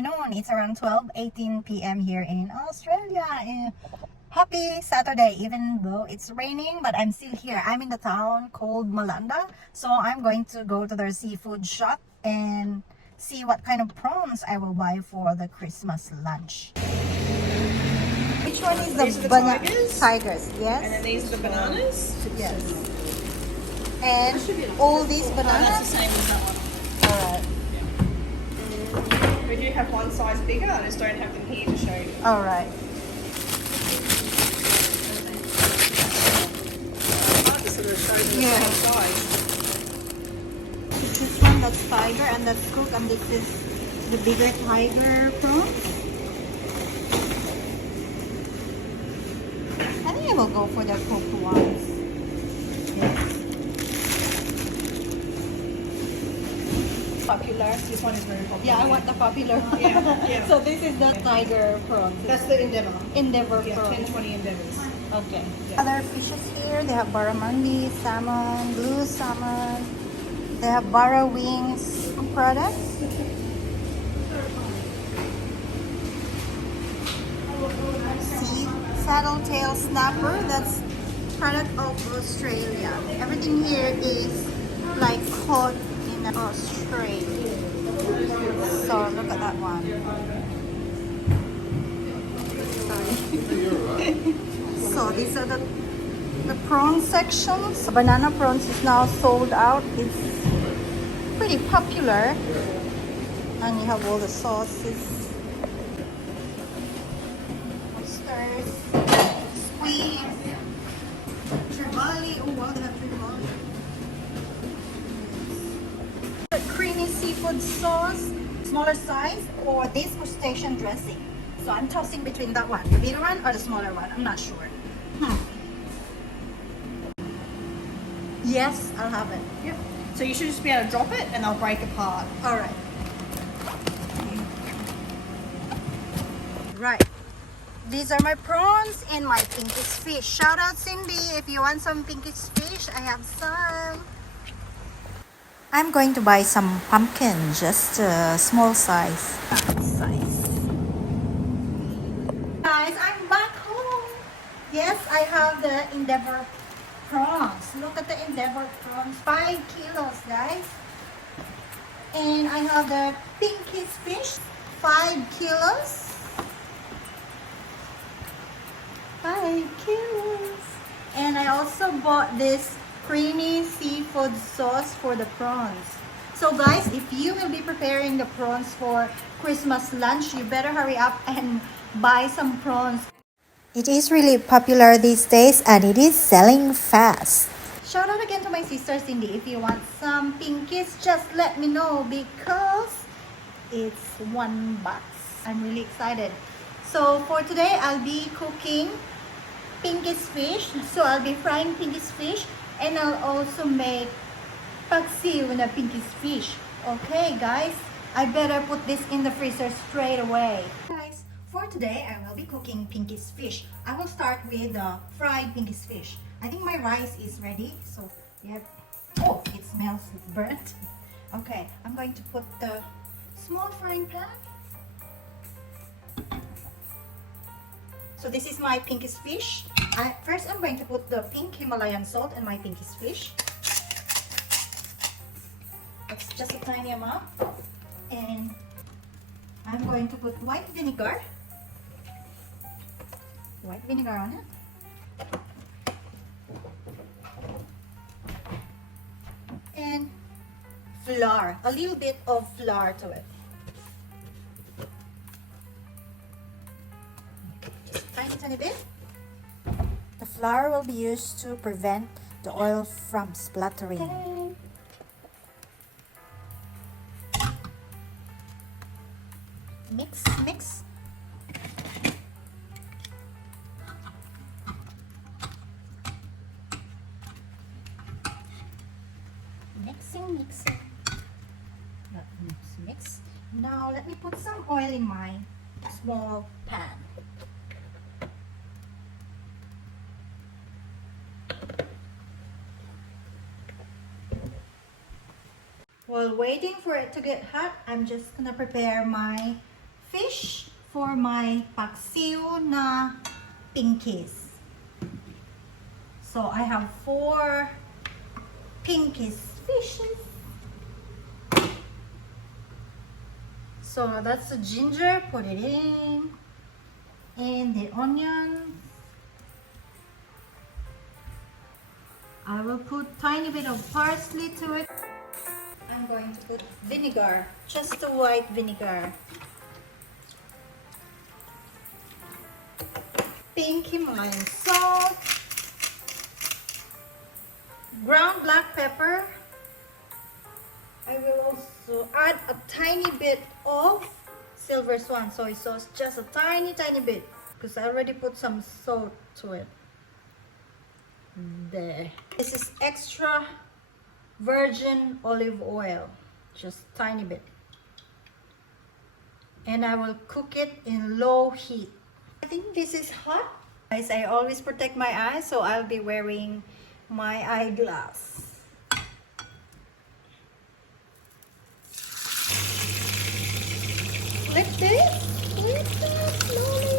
afternoon. It's around 12:18 p.m. here in Australia. Happy Saturday, even though it's raining, but I'm still here. I'm in the town called Malanda, so I'm going to go to their seafood shop and see what kind of prawns I will buy for the Christmas lunch. Which one is These are the tigers. Tigers, yes. And then these are the bananas. Yes. And all these Oh, that's bananas. the same as that one. Alright. We do have one size bigger. I just don't have them here to show you. Alright. Sort of show them the Yeah. same size. This one, that's tiger, and that's cooked, and this is the bigger tiger prawns. I think I will go for the cooked ones. Yes. Popular. This one is very popular. Yeah, I want the popular one. Yeah, yeah. So this is the tiger prawns. That's the Endeavour. Endeavour Yeah, prawns. 10, 20 Endeavours. Okay. Yeah. Other fishes here, they have barramundi, salmon, blue salmon. They have barra wings products. See, saddle tail snapper, that's product of Australia. Everything here is like caught in Australia. So look at that one. Sorry. So these are the prawn sections. The banana prawns is now sold out. It's pretty popular. And you have all the sauces. Oysters, squid, trevally. Oh wow, they have trevally. The creamy seafood sauce, smaller size, or this crustacean dressing. So I'm tossing between that one, the bigger one or the smaller one. I'm not sure. Yes, I'll have it. Yep. So you should just be able to drop it and they'll break apart. All right. Right. These are my prawns and my Pinkies fish. Shout out Cindy, if you want some Pinkies fish, I have some. I'm going to buy some pumpkin, just a small size. Guys, I'm back home. Yes, I have the Endeavour prawns. Look at the Endeavour prawns, 5 kilos, guys. And I have the Pinkies fish, 5 kilos. 5 kilos. And I also bought this creamy seafood sauce for the prawns. So guys, if you will be preparing the prawns for Christmas lunch, you better hurry up and buy some prawns. It is really popular these days and it is selling fast. Shout out again to my sister Cindy. If you want some Pinkies, just let me know because it's $1. I'm really excited. So for today, I'll be cooking Pinkies fish. So I'll be frying Pinkies fish and I'll also make paksiw in the Pinkies fish. Okay guys, I better put this in the freezer straight away. Guys, for today, I will be cooking Pinkies fish. I will start with the fried Pinkies fish. I think my rice is ready. So, yeah. Oh, it smells burnt. Okay, I'm going to put the small frying pan. So this is my Pinkies fish. First, I'm going to put the pink Himalayan salt in my Pinkies fish. It's just a tiny amount. And I'm going to put white vinegar. White vinegar on it. And flour. A little bit of flour to it. Just a tiny bit. The flour will be used to prevent the oil from splattering. Okay. Mix. Mixing. Mix. Now let me put some oil in my small pan. While waiting for it to get hot, I'm just gonna prepare my fish for my paksiw na pinkies. So I have 4 pinkies fishes. So that's the ginger, put it in. And the onions. I will put tiny bit of parsley to it. I'm going to put vinegar, just the white vinegar. Pink Himalayan salt. Ground black pepper. I will also add a tiny bit of Silver Swan soy sauce, just a tiny bit, because I already put some salt to it. There. This is extra virgin olive oil, just tiny bit. And I will cook it in low heat. I think this is hot. Guys, I always protect my eyes, so I'll be wearing my eyeglass. Flip this. Flip that slowly.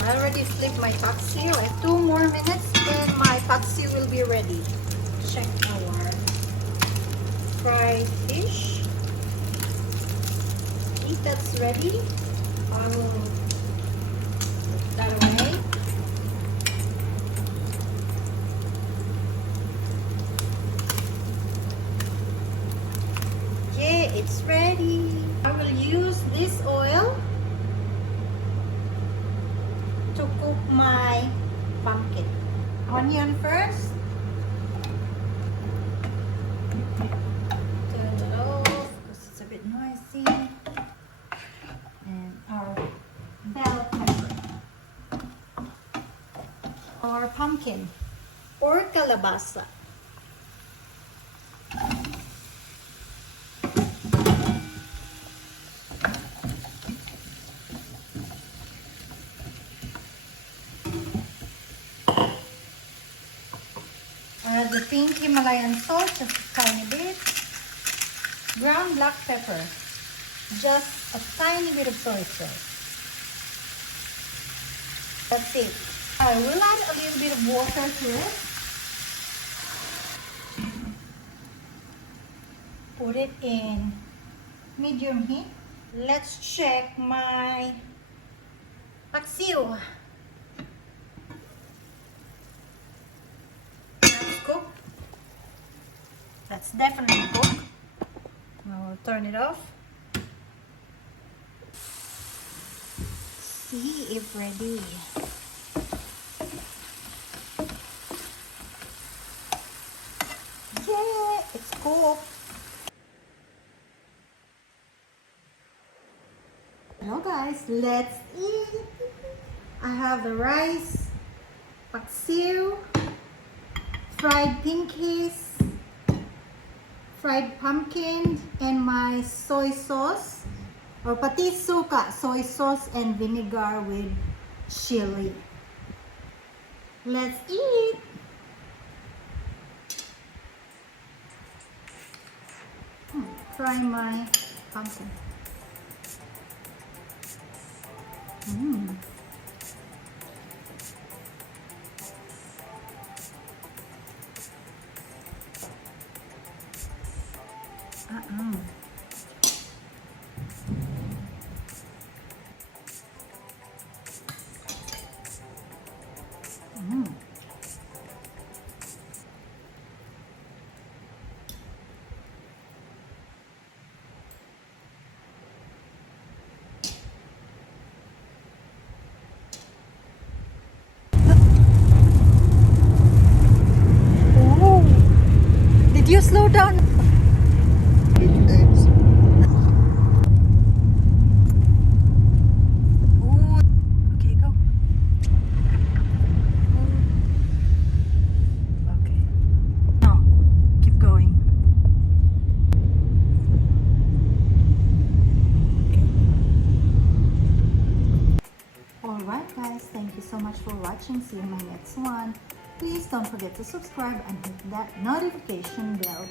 I already flipped my paksiw. I have 2 more minutes and my paksiw will be ready. Check our fried fish. I think that's ready. I will put that away. Yeah, it's ready. I will use this oil to cook my pumpkin. Onion first. Turn it off because it's a bit noisy. And our bell pepper. Our pumpkin or kalabasa. The pink Himalayan salt, just a tiny bit. Ground black pepper, just a tiny bit of soy sauce. That's it. I will add a little bit of water to it. Put it in medium heat. Let's check my paksiw. Cook. That's definitely cooked. Now we'll turn it off. See if ready. Yeah, it's cooked. Now guys, let's eat. I have the rice, paksiw, fried pinkies, fried pumpkin, and my soy sauce or pati suka, soy sauce and vinegar with chili. Let's eat. Try my pumpkin. Did you slow down? Ooh. Okay, go. Okay. No, keep going. Okay. Alright guys, thank you so much for watching. See you in my next one. Please don't forget to subscribe and hit that notification bell